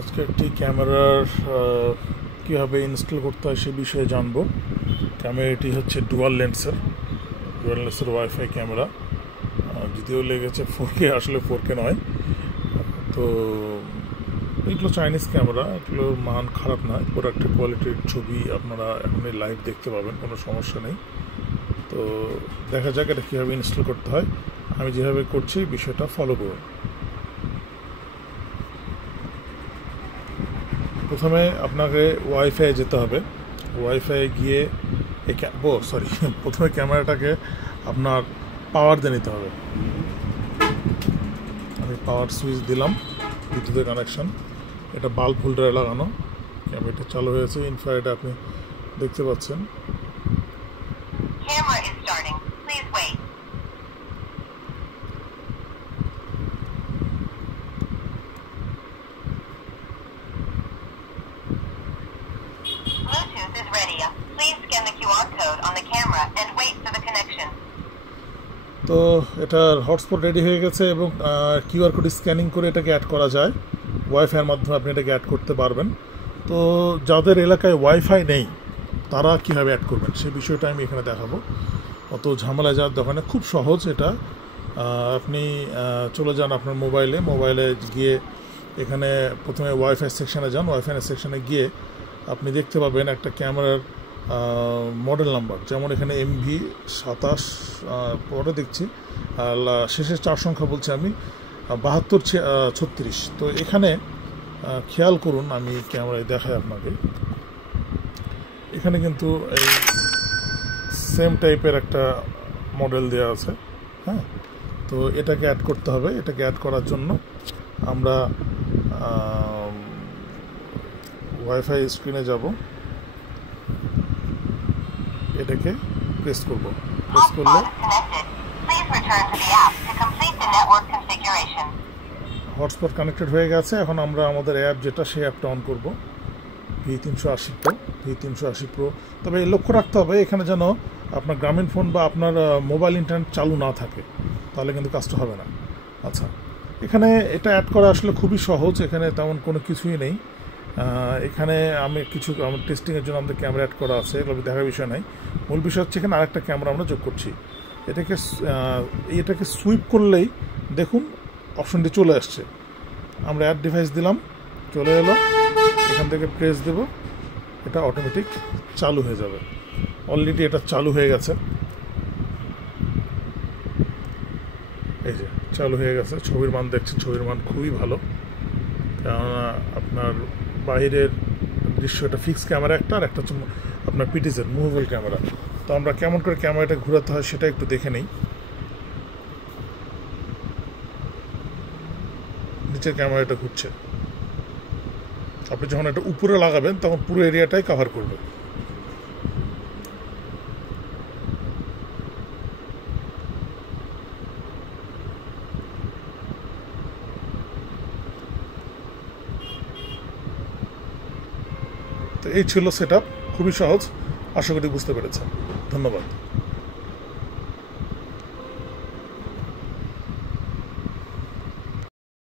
আজকে একটি ক্যামেরার কীভাবে ইনস্টল করতে হয় সে বিষয়ে জানবো। ক্যামেরাটি হচ্ছে ডুয়াল লেন্সের ওয়াইফাই ক্যামেরা, যদিও লেগেছে 4K, আসলে 4K নয়। তো এগুলো চাইনিজ ক্যামেরা, এগুলোর মান খারাপ নয়, প্রোডাক্টের কোয়ালিটির ছবি আপনারা এখনই লাইভ দেখতে পাবেন, কোনো সমস্যা নেই। তো দেখা যাক এটা কীভাবে ইনস্টল করতে হয়। আমি যেভাবে করছি বিষয়টা ফলো করুন। প্রথমে আপনাকে ওয়াইফাই যেতে হবে। ওয়াইফাই গিয়ে প্রথমে ক্যামেরাটাকে আপনার পাওয়ার দিয়ে নিতে হবে। আমি পাওয়ার সুইচ দিলাম, বিদ্যুতের কানেকশন। এটা বাল্ব হোল্ডারে লাগানো। ক্যামেরাটা চালু হয়েছে, ইনফ্রারেড আপনি দেখতে পাচ্ছেন। তো এটার হটস্পট রেডি হয়ে গেছে এবং কিউআর কোড স্ক্যানিং করে এটাকে অ্যাড করা যায়। ওয়াইফাইয়ের মাধ্যমে আপনি এটাকে অ্যাড করতে পারবেন। তো যাদের এলাকায় ওয়াইফাই নেই তারা কীভাবে অ্যাড করবেন সে বিষয়টা আমি এখানে দেখাবো। অত ঝামেলা যাওয়ার দোকানে খুব সহজ এটা। আপনি চলে যান আপনার মোবাইলে গিয়ে এখানে প্রথমে ওয়াইফাই সেকশানে যান। ওয়াইফাই সেকশানে গিয়ে আপনি দেখতে পাবেন একটা ক্যামেরার মডেল নাম্বার, যেমন এখানে MV27 পরে দেখছি, শেষের 4 সংখ্যা বলছি আমি 7236। তো এখানে খেয়াল করুন, আমি ক্যামেরায় দেখাই আপনাকে। এখানে কিন্তু এই সেম টাইপের একটা মডেল দেওয়া আছে। হ্যাঁ, তো এটাকে অ্যাড করতে হবে। এটাকে অ্যাড করার জন্য আমরা ওয়াইফাই স্ক্রিনে যাব, এটাকে প্রেস করব। প্রেস করলে হটস্পট কানেক্টেড হয়ে গেছে। এখন আমরা আমাদের অ্যাপ যেটা, সেই অ্যাপটা অন করব, V380 Pro। তবে লক্ষ্য রাখতে হবে এখানে যেন আপনার গ্রামীণ ফোন বা আপনার মোবাইল ইন্টারনেট চালু না থাকে, তাহলে কিন্তু কাজটা হবে না। আচ্ছা, এখানে এটা অ্যাড করা আসলে খুবই সহজ, এখানে তেমন কোনো কিছুই নেই। এখানে আমি আমার টেস্টিংয়ের জন্য আমাদের ক্যামেরা অ্যাড করা আছে, এগুলো দেখার বিষয় নাই। মূল বিষয় হচ্ছে এখানে আরেকটা ক্যামেরা আমরা যোগ করছি। এটাকে সুইপ করলেই দেখুন অপশনটি চলে আসছে। আমরা অ্যাড ডিভাইস দিলাম, চলে এলো। এখান থেকে প্রেস দেব, এটা অটোমেটিক চালু হয়ে যাবে। অলরেডি এটা চালু হয়ে গেছে, এই যে চালু হয়ে গেছে। ছবির মান দেখছেন, ছবির মান খুবই ভালো, কেননা আপনার বাইরের দৃশ্য, এটা ফিক্স ক্যামেরা একটা, আর একটা হচ্ছে আপনার PTZ মুভেবল ক্যামেরা। তো আমরা কেমন করে ক্যামেরাটা ঘোরাতে হয় সেটা একটু দেখে নিই। নিচের ক্যামেরাটা ঘুরছে, আপনি যখন এটা উপরে লাগাবেন তখন পুরো এরিয়াটাই কভার করবে। তো এই ছিল সেটআপ, খুবই সহজ। আশা করি বুঝতে পেরেছেন। ধন্যবাদ।